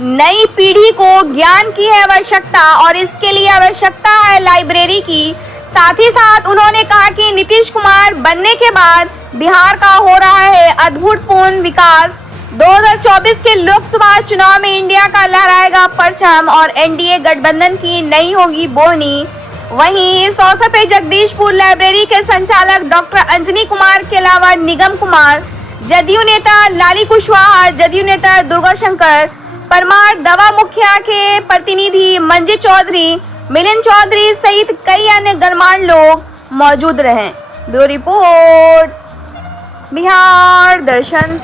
नई पीढ़ी को ज्ञान की है आवश्यकता और इसके लिए आवश्यकता है लाइब्रेरी की। साथ ही साथ उन्होंने कहा कि नीतीश कुमार बनने के बाद बिहार का हो रहा है अद्भुतपूर्ण विकास। 2024 के लोकसभा चुनाव में इंडिया का लहराएगा परचम और एनडीए गठबंधन की नहीं होगी बोहनी। वहीं इस अवसर पर जगदीशपुर लाइब्रेरी के संचालक डॉक्टर अंजनी कुमार के अलावा निगम कुमार, जदयू नेता लाली कुशवाहा, जदयू नेता दुर्गा शंकर परमार, दवा मुखिया के प्रतिनिधि मंजीत चौधरी, मिलिंद चौधरी सहित कई अन्य गणमान्य लोग मौजूद रहे। ब्यूरो रिपोर्ट, बिहार दर्शन।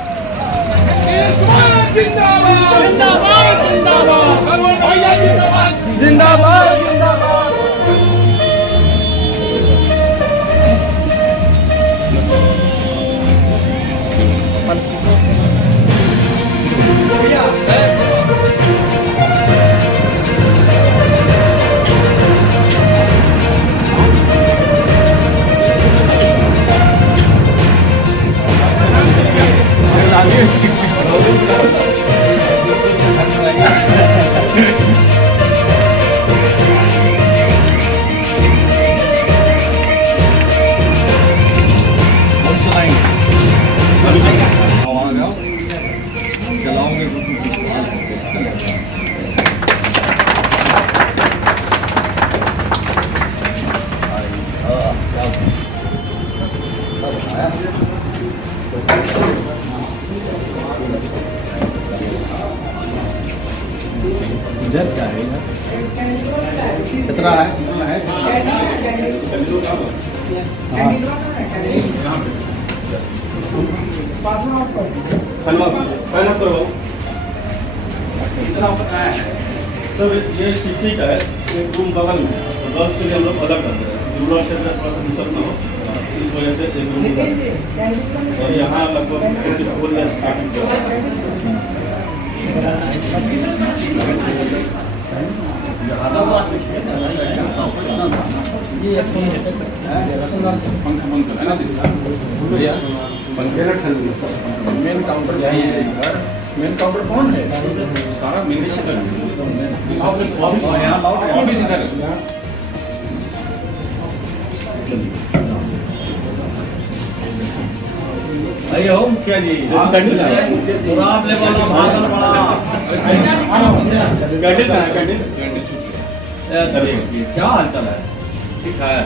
इधर क्या है इधर कितना है सर ये सिटी का है, एक रूम बगल में, तो गर्ल्स के लिए हम लोग अलग करते हैं, रूरल क्षेत्र थोड़ा सा दूसरा ना हो, इस वजह से एक रूम और यहाँ लगभग 24 या 60 मेन काउंटर मेन काउंटर कौन है? सारा मेरे से ऑफिस इधर है। अरे हो मुखिया जी आप ले वाला भागल बड़ा क्या हाल चाल है? ठीक है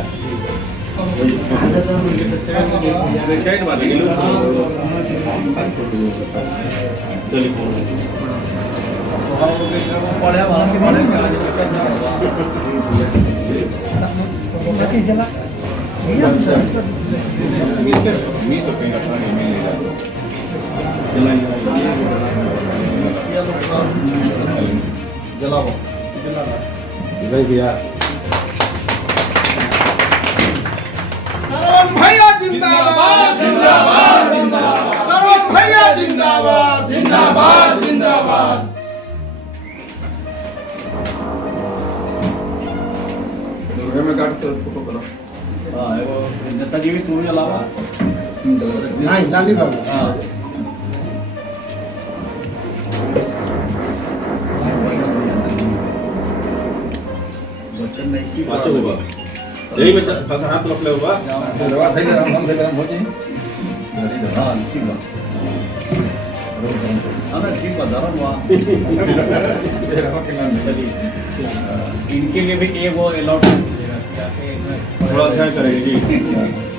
भैया जिंदाबाद जिंदाबाद जिंदाबाद भैया जिंदाबाद जिंदाबाद जिंदाबाद। में गाड़ी तो फोटो करो। हां एगो नेताजी भी तू जलावा नहीं डाली बाबू। हां बच्चन नहीं की बात होगा यही में हाथ रख ले होगा दवा थे हम से गरम हो जाए। हां ठीक है हां ठीक है धर्म हुआ चलिए इनके लिए भी ये वो अलाउड थोड़ा ध्यान करेंगे जी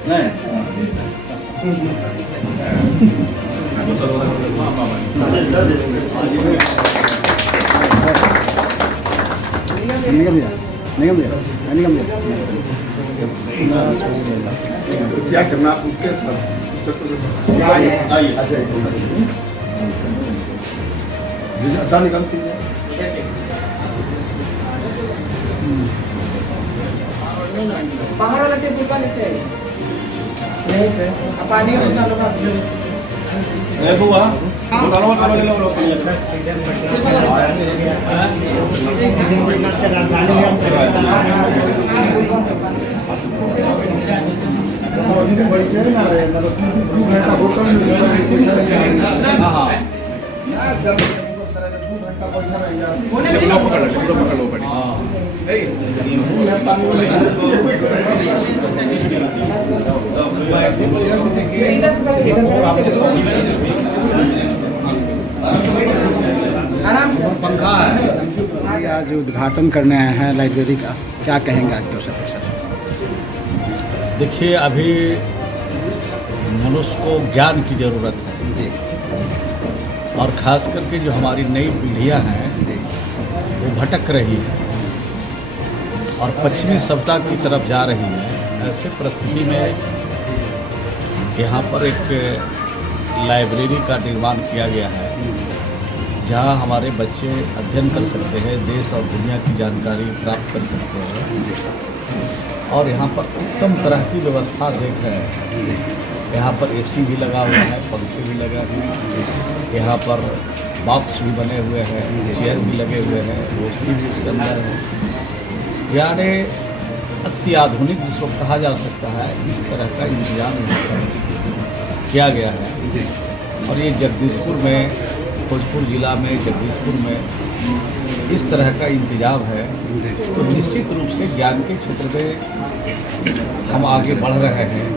नहीं निगम क्या करना आप उसके आइए अच्छा निकलती है। बाहर वाला टेबल का लेते हैं नहीं पे पानी का निकालो बात ए बुआ निकालो मत ले लो हां 2 घंटा बैठा रहेगा इधर से आराम से पंखा है। ये आज उद्घाटन करने आए हैं लाइब्रेरी का, क्या कहेंगे आज के अवसर पर सर? देखिए, अभी मनुष्य को ज्ञान की ज़रूरत है जी और ख़ास करके जो हमारी नई पीढ़ियां हैं जी वो भटक रही है और पश्चिमी सभ्यता की तरफ जा रही है। ऐसे परिस्थिति में यहाँ पर एक लाइब्रेरी का निर्माण किया गया है जहाँ हमारे बच्चे अध्ययन कर सकते हैं, देश और दुनिया की जानकारी प्राप्त कर सकते हैं और यहाँ पर उत्तम तरह की व्यवस्था देख रहे हैं। यहाँ पर एसी भी लगा हुआ है, पंखे भी लगा हुए हैं, यहाँ पर बॉक्स भी बने हुए हैं, चेयर भी लगे हुए हैं, रोशनी भी इसके अंदर है। यानी अति आधुनिक जिसको कहा जा सकता है, इस तरह का इंतजाम किया गया है। और ये जगदीशपुर में, भोजपुर ज़िला में, जगदीशपुर में इस तरह का इंतजाम है तो निश्चित रूप से ज्ञान के क्षेत्र में हम आगे बढ़ रहे हैं।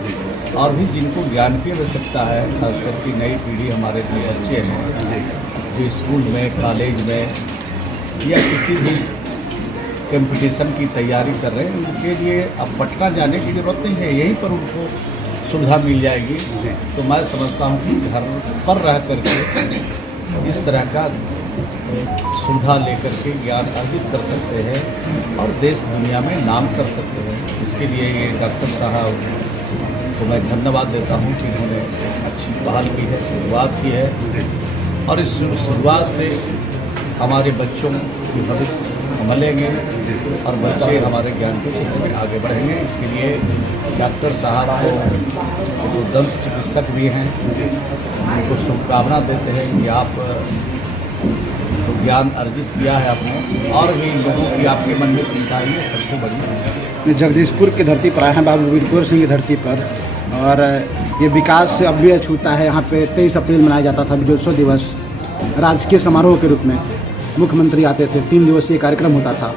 और भी जिनको ज्ञान की आवश्यकता है, खास करके नई पीढ़ी हमारे जो बच्चे हैं जो स्कूल में, कॉलेज में या किसी भी कंपटीशन की तैयारी कर रहे हैं, उनके लिए अब पटना जाने की ज़रूरत नहीं है, यहीं पर उनको सुविधा मिल जाएगी। तो मैं समझता हूँ कि घर पर रह करके इस तरह का सुविधा लेकर के ज्ञान अर्जित कर सकते हैं और देश दुनिया में नाम कर सकते हैं। इसके लिए ये डॉक्टर साहब को मैं धन्यवाद देता हूँ कि उन्होंने अच्छी पहल की है, शुरुआत की है और इस शुरुआत से हमारे बच्चों की भविष्य संभलेंगे और बच्चे हमारे ज्ञान के क्षेत्र में आगे बढ़ेंगे। इसके लिए डॉक्टर साहब को जो दंत चिकित्सक भी हैं उनको शुभकामना देते हैं कि आप तो ज्ञान अर्जित किया है आपने और भी लोगों की आपके मन में चिंता है, ये सबसे बड़ी जगदीशपुर की धरती पर आए हैं, बाबू वीरकुंवर सिंह की धरती पर, और ये विकास से अब भी अछूता है। यहाँ पे 23 अप्रैल मनाया जाता था विजयोत्सव दिवस, राजकीय समारोह के रूप में मुख्यमंत्री आते थे, 3 दिवसीय कार्यक्रम होता था।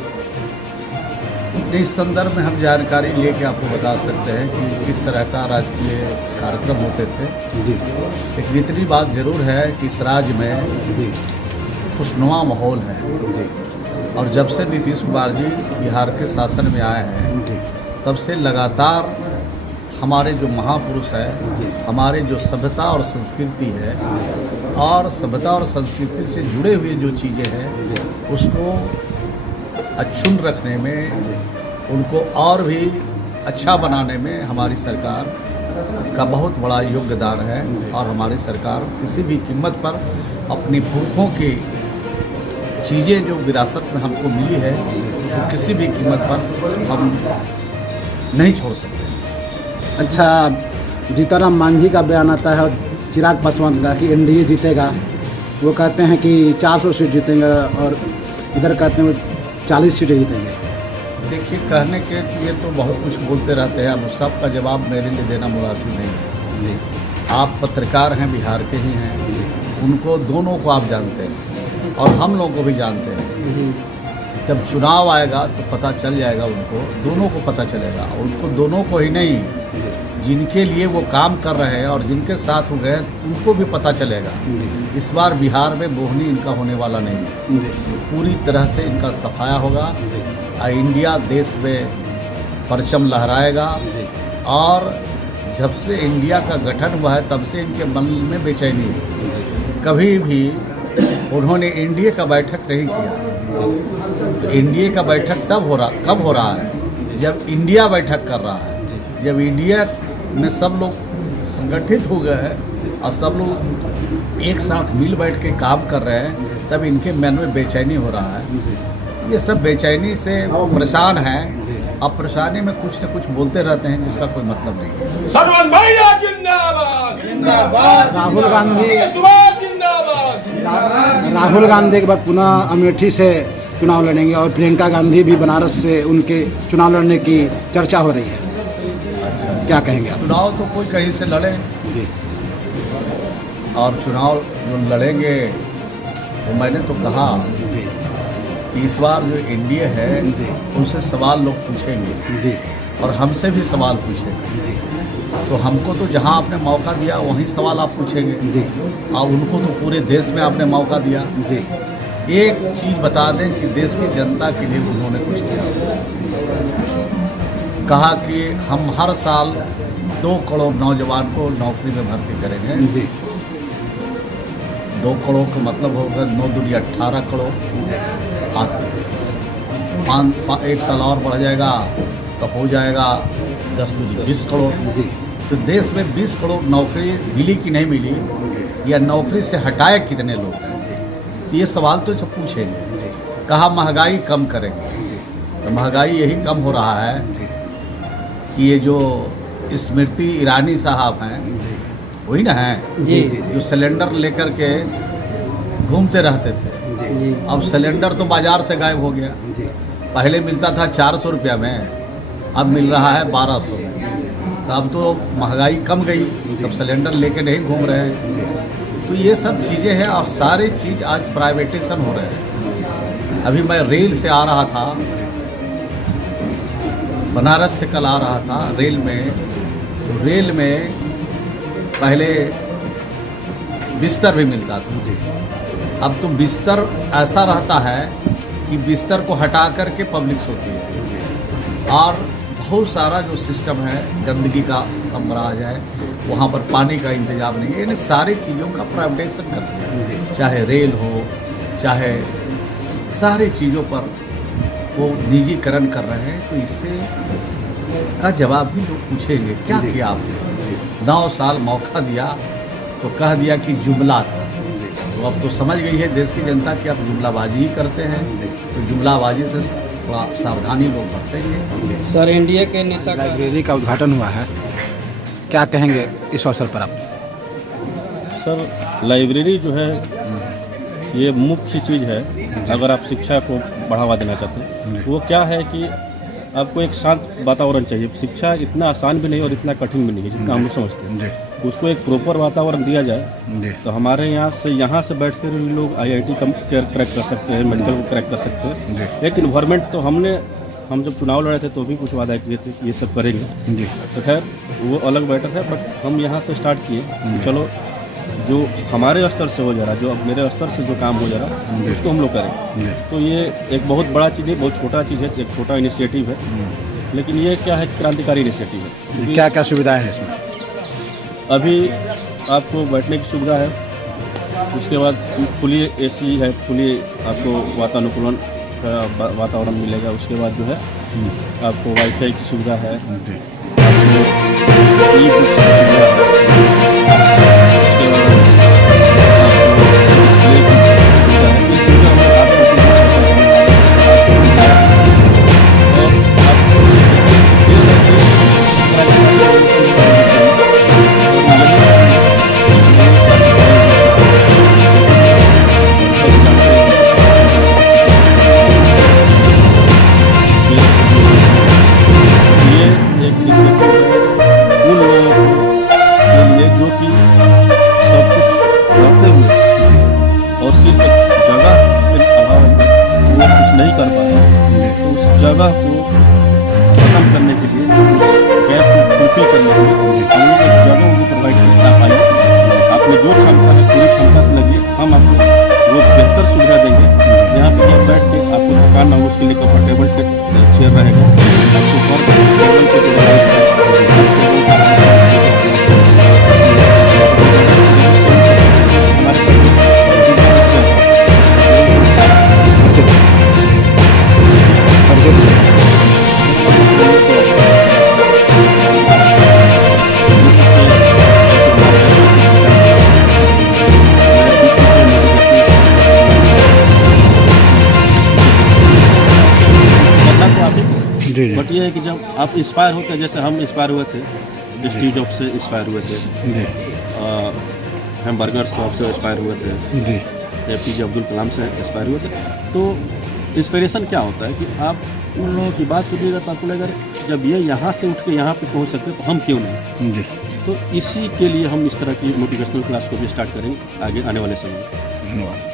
इस संदर्भ में हम जानकारी लेके आपको बता सकते हैं कि किस तरह का राजकीय कार्यक्रम होते थे जी लेकिन इतनी बात जरूर है कि इस राज्य में जी खुशनुमा माहौल है जी और जब से नीतीश कुमार जी बिहार के शासन में आए हैं जी तब से लगातार हमारे जो महापुरुष हैं, हमारे जो सभ्यता और संस्कृति है और सभ्यता और संस्कृति से जुड़े हुए जो चीज़ें हैं उसको अक्षुण्ण रखने में, उनको और भी अच्छा बनाने में हमारी सरकार का बहुत बड़ा योगदान है और हमारी सरकार किसी भी कीमत पर अपनी पुरखों की चीज़ें जो विरासत में हमको मिली है उसको किसी भी कीमत पर हम नहीं छोड़ सकते। अच्छा, जीताराम मांझी का बयान आता है और चिराग पासवान का कि एनडीए जीतेगा। वो कहते हैं कि 400 सीट जीतेंगे और इधर कहते हैं 40 सीटें जीतेंगे। देखिए, कहने के लिए तो बहुत कुछ बोलते रहते हैं, अब सब का जवाब मेरे लिए देना मुनासिब नहीं है। जी आप पत्रकार हैं, बिहार के ही हैं, उनको दोनों को आप जानते हैं और हम लोगों को भी जानते हैं। जब चुनाव आएगा तो पता चल जाएगा, उनको दोनों को पता चलेगा। उनको दोनों को ही नहीं, जिनके लिए वो काम कर रहे हैं और जिनके साथ हो गए उनको भी पता चलेगा। इस बार बिहार में बोहनी इनका होने वाला नहीं है, पूरी तरह से इनका सफाया होगा और इंडिया देश में परचम लहराएगा। और जब से इंडिया का गठन हुआ है तब से इनके मन में बेचैनी है। कभी भी उन्होंने एनडीए का बैठक नहीं किया। तो एनडीए का बैठक कब हो रहा है? जब इंडिया बैठक कर रहा है, जब इंडिया में सब लोग संगठित हो गए हैं और सब लोग एक साथ मिल बैठ के काम कर रहे हैं, तब इनके मन में बेचैनी हो रहा है। ये सब बेचैनी से परेशान हैं और परेशानी में कुछ न कुछ बोलते रहते हैं जिसका कोई मतलब नहीं है। सरवन भैया जिंदाबाद, जिंदाबाद। राहुल गांधी के बाद पुनः अमेठी से चुनाव लड़ेंगे और प्रियंका गांधी भी बनारस से उनके चुनाव लड़ने की चर्चा हो रही है। क्या कहेंगे आप? चुनाव तो कोई कहीं से लड़े जी और चुनाव जो लड़ेंगे तो मैंने तो कहा जी कि इस बार जो एनडीए है जी उनसे सवाल लोग पूछेंगे जी और हमसे भी सवाल पूछेंगे। जी तो हमको तो जहां आपने मौका दिया वहीं सवाल आप पूछेंगे जी और उनको तो पूरे देश में आपने मौका दिया। जी एक चीज़ बता दें कि देश की जनता के लिए उन्होंने कुछ किया। कहा कि हम हर साल 2 करोड़ नौजवान को नौकरी में भर्ती करेंगे। जी 2 करोड़ का मतलब होगा 9 दूनी 18 करोड़। और 1 साल और बढ़ जाएगा तो हो जाएगा 10 दूनी 20 करोड़। जी तो देश में 20 करोड़ नौकरी मिली कि नहीं मिली या नौकरी से हटाए कितने लोग हैं, तो ये सवाल तो जब पूछेंगे। कहा महंगाई कम करेंगे, तो महंगाई यही कम हो रहा है कि ये जो स्मृति ईरानी साहब हैं वही ना हैं जी जो सिलेंडर लेकर के घूमते रहते थे। जी अब सिलेंडर तो बाज़ार से गायब हो गया। जी पहले मिलता था 400 रुपया में, अब मिल रहा है 1200 में। तो अब तो महंगाई कम गई, तब सिलेंडर लेके नहीं घूम रहे हैं। तो ये सब चीज़ें हैं और सारी चीज़ आज प्राइवेटेशन हो रहे हैं। अभी मैं रेल से आ रहा था, बनारस से कल आ रहा था रेल में पहले बिस्तर भी मिलता था। अब तो बिस्तर ऐसा रहता है कि बिस्तर को हटा करके पब्लिक सोती है और बहुत सारा जो सिस्टम है गंदगी का साम्राज्य है, वहाँ पर पानी का इंतजाम नहीं है। यानी सारी चीज़ों का प्राइवेटाइजेशन करते हैं, चाहे रेल हो चाहे सारी चीज़ों पर वो निजीकरण कर रहे हैं। तो इससे का जवाब भी लोग पूछेंगे क्या किया आपने। 9 साल मौका दिया तो कह दिया कि जुमला था। तो अब तो समझ गई है देश की जनता कि आप जुमलाबाजी ही करते हैं। तो जुमलाबाजी से थोड़ा सावधानी लोग बरतेंगे। सर एनडीए के नेता का लाइब्रेरी का उद्घाटन हुआ है, क्या कहेंगे इस अवसर पर आप? सर लाइब्रेरी जो है ये मुख्य चीज़ है अगर आप शिक्षा को बढ़ावा देना चाहते हैं। वो क्या है कि आपको एक शांत वातावरण चाहिए। शिक्षा इतना आसान भी नहीं और इतना कठिन भी नहीं है जितना हम लोग समझते हैं। उसको एक प्रॉपर वातावरण दिया जाए तो हमारे यहाँ से बैठ कर लोग IIT क्रैक कर सकते हैं, मेडिकल को क्रैक कर सकते हैं। एक इन्वायरमेंट तो हम जब चुनाव लड़े थे तो भी कुछ वादा किए थे कि ये सब करेंगे। तो खैर वो अलग मैटर है, बट हम यहाँ से स्टार्ट किए कि चलो जो हमारे स्तर से हो जा रहा, जो अब मेरे स्तर से जो काम हो जा रहा उसको हम लोग करें। तो ये एक बहुत बड़ा चीज़ है, बहुत छोटा चीज़ है, एक छोटा इनिशिएटिव है, लेकिन ये क्या है क्रांतिकारी इनिशिएटिव है। क्या क्या सुविधाएं हैं इसमें? अभी आपको बैठने की सुविधा है, उसके बाद खुली AC है, खुली आपको वातानुकूलन का वातावरण मिलेगा। उसके बाद जो है आपको वाईफाई की सुविधा है, आपको ई-बुक्स की सुविधा है, उसके बाद जगह को खत्म करने के लिए, गैप को फुलफिल करने के लिए हम लोग एक जगह उनको प्रोवाइड करना पाइए। आपने जो क्षमता है पूरी क्षमता से लगिए, हम आपको वो बेहतर सुविधा देंगे। यहाँ पर आप बैठ के आपको थकान ना हो उसके लिए कंफर्टेबल चेयर रहेगा, आपको टेबल के बट ये है कि जब आप इंस्पायर होते हैं, जैसे हम इंस्पायर हुए थे, स्टीव जॉब्स से इंस्पायर हुए थे, हम बर्गर शॉप से इंस्पायर हुए थे, APJ अब्दुल कलाम से इंस्पायर हुए थे। तो इंस्पिरेशन क्या होता है कि आप उन लोगों की बात कीजिएगा तो आपको लगेगा जब ये यहाँ से उठ के यहाँ पे पहुँच सकते तो हम क्यों नहीं। तो इसी के लिए हम इस तरह की मोटिवेशनल क्लास को भी स्टार्ट करेंगे आगे आने वाले समय में। धन्यवाद।